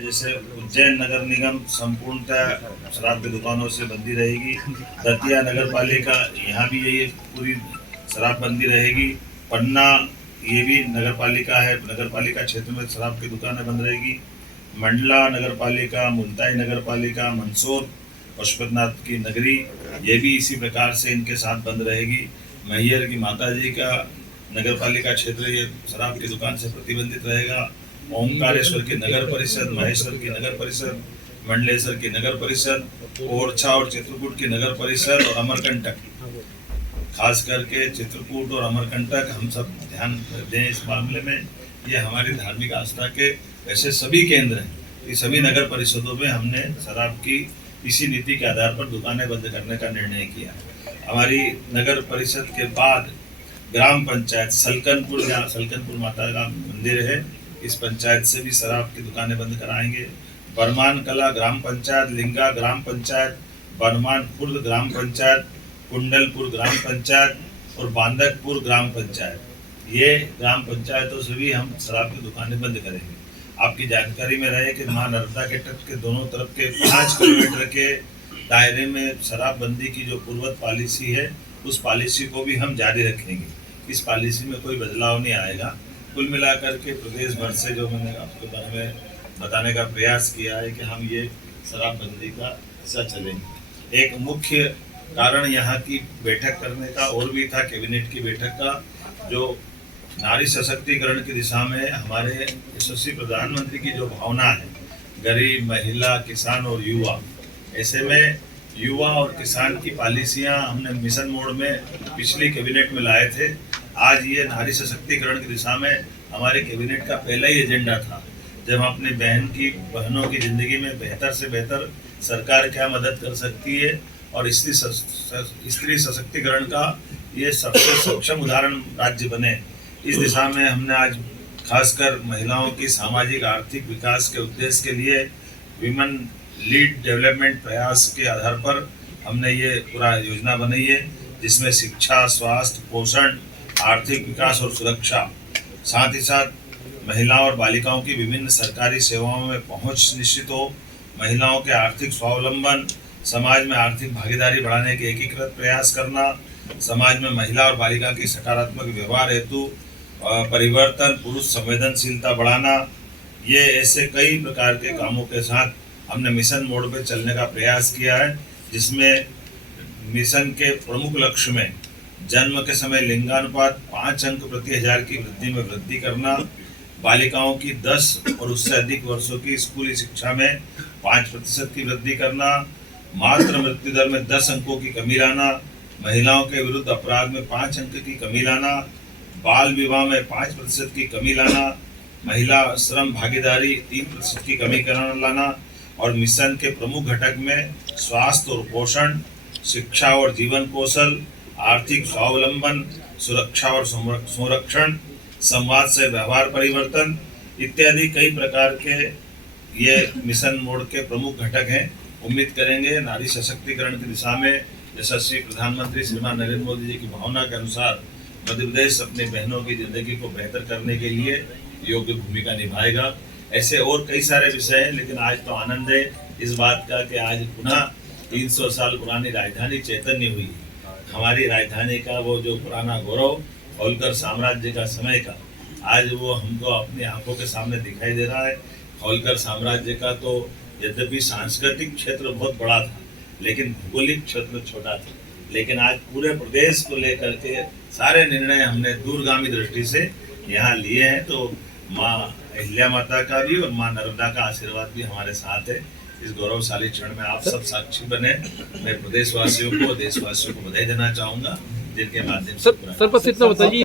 जैसे उज्जैन नगर निगम संपूर्णतः शराब की दुकानों से बंदी रहेगी। दतिया नगर पालिका, यहाँ भी यही पूरी शराब बंदी रहेगी। पन्ना, ये भी नगर पालिका है, नगर पालिका क्षेत्र में शराब की दुकानें बंद रहेगी। मंडला नगर पालिका, मुल्ताई नगर पालिका, मंदसौर पशुपतिनाथ की नगरी, ये भी इसी प्रकार से इनके साथ बंद रहेगी। मैहर की माता जी का नगर पालिका क्षेत्र ये शराब की दुकान से प्रतिबंधित रहेगा। ओमकारेश्वर की नगर परिषद, महेश्वर की नगर परिषद, मंडलेश्वर की नगर परिषद, ओरछा और चित्रकूट की नगर परिषद और अमरकंटक, खास करके चित्रकूट और अमरकंटक हम सब ध्यान दें इस मामले में। ये हमारी धार्मिक आस्था के ऐसे सभी केंद्र हैं, ये सभी नगर परिषदों में हमने शराब की इसी नीति के आधार पर दुकानें बंद करने का निर्णय किया। हमारी नगर परिषद के बाद ग्राम पंचायत सलकनपुर, जहाँ सलकनपुर माता का मंदिर है, इस पंचायत से भी शराब की दुकानें बंद कराएंगे। बरमान कला ग्राम पंचायत, लिंगा ग्राम पंचायत, बरमान खुर्द ग्राम पंचायत, कुंडलपुर ग्राम पंचायत और बांदकपुर ग्राम पंचायत, ये ग्राम पंचायतों से भी हम शराब की दुकानें बंद करेंगे। आपकी जानकारी में रहे कि मां नर्मदा के तट के दोनों तरफ के 5 किलोमीटर के दायरे में शराबबंदी की जो पूर्वत पॉलिसी है, उस पॉलिसी को भी हम जारी रखेंगे। इस पॉलिसी में कोई बदलाव नहीं आएगा। कुल मिलाकर के प्रदेश भर से जो मैंने आपके बारे में बताने का प्रयास किया है कि हम ये शराबबंदी का हिस्सा चलेंगे। एक मुख्य कारण यहाँ की बैठक करने का और भी था, कैबिनेट की बैठक का, जो नारी सशक्तिकरण की दिशा में हमारे यशस्वी प्रधानमंत्री की जो भावना है, गरीब, महिला, किसान और युवा, ऐसे में युवा और किसान की पॉलिसियां हमने मिशन मोड में पिछली कैबिनेट में लाए थे। आज ये नारी सशक्तिकरण की दिशा में हमारे कैबिनेट का पहला ही एजेंडा था। जब हम अपनी बहनों की ज़िंदगी में बेहतर से बेहतर सरकार क्या मदद कर सकती है और स्त्री सशक्तिकरण का ये सबसे सक्षम उदाहरण राज्य बने, इस दिशा में हमने आज खासकर महिलाओं की सामाजिक आर्थिक विकास के उद्देश्य के लिए विमेन लीड डेवलपमेंट प्रयास के आधार पर हमने ये पूरा योजना बनाई है, जिसमें शिक्षा, स्वास्थ्य, पोषण, आर्थिक विकास और सुरक्षा, साथ ही साथ महिलाओं और बालिकाओं की विभिन्न सरकारी सेवाओं में पहुंच निश्चित हो, महिलाओं के आर्थिक स्वावलंबन, समाज में आर्थिक भागीदारी बढ़ाने के एकीकृत प्रयास करना, समाज में महिला और बालिका की सकारात्मक व्यवहार हेतु परिवर्तन, पुरुष संवेदनशीलता बढ़ाना, ये ऐसे कई प्रकार के कामों के साथ हमने मिशन मोड पे चलने का प्रयास किया है, जिसमें मिशन के प्रमुख लक्ष्य में जन्म के समय लिंगानुपात 5 अंक प्रति 1000 की वृद्धि में वृद्धि करना, बालिकाओं की 10 और उससे अधिक वर्षों की स्कूली शिक्षा में 5% की वृद्धि करना, मातृ मृत्यु दर में 10 अंकों की कमी लाना, महिलाओं के विरुद्ध अपराध में 5 अंक की कमी लाना, बाल विवाह में 5% की कमी लाना, महिला श्रम भागीदारी 3% की कमी लाना और मिशन के प्रमुख घटक में स्वास्थ्य और पोषण, शिक्षा और जीवन कौशल, आर्थिक स्वावलंबन, सुरक्षा और संरक्षण, संवाद से व्यवहार परिवर्तन इत्यादि कई प्रकार के ये मिशन मोड के प्रमुख घटक हैं। उम्मीद करेंगे नारी सशक्तिकरण की दिशा में यशस्वी प्रधानमंत्री श्रीमान नरेंद्र मोदी जी की भावना के अनुसार मध्य प्रदेश अपनी बहनों की जिंदगी को बेहतर करने के लिए योग्य भूमिका निभाएगा। ऐसे और कई सारे विषय हैं, लेकिन आज तो आनंद है इस बात का कि आज पुनः 300 साल पुरानी राजधानी चैतन्य हुई। हमारी राजधानी का वो जो पुराना गौरव, होलकर साम्राज्य का समय का, आज वो हमको अपनी आंखों के सामने दिखाई दे रहा है। होलकर साम्राज्य का तो यद्यपि सांस्कृतिक क्षेत्र बहुत बड़ा था, लेकिन भौगोलिक क्षेत्र छोटा था, लेकिन आज पूरे प्रदेश को लेकर के सारे निर्णय हमने दूरगामी दृष्टि से यहाँ लिए हैं। तो माँ अहिल्या माता का भी और माँ नर्मदा का आशीर्वाद भी हमारे साथ है। इस गौरवशाली क्षण में आप सब साक्षी बने। मैं प्रदेशवासियों को, देशवासियों को बधाई देना चाहूँगा, जिनके माध्यम से सर बस इतना बताइए।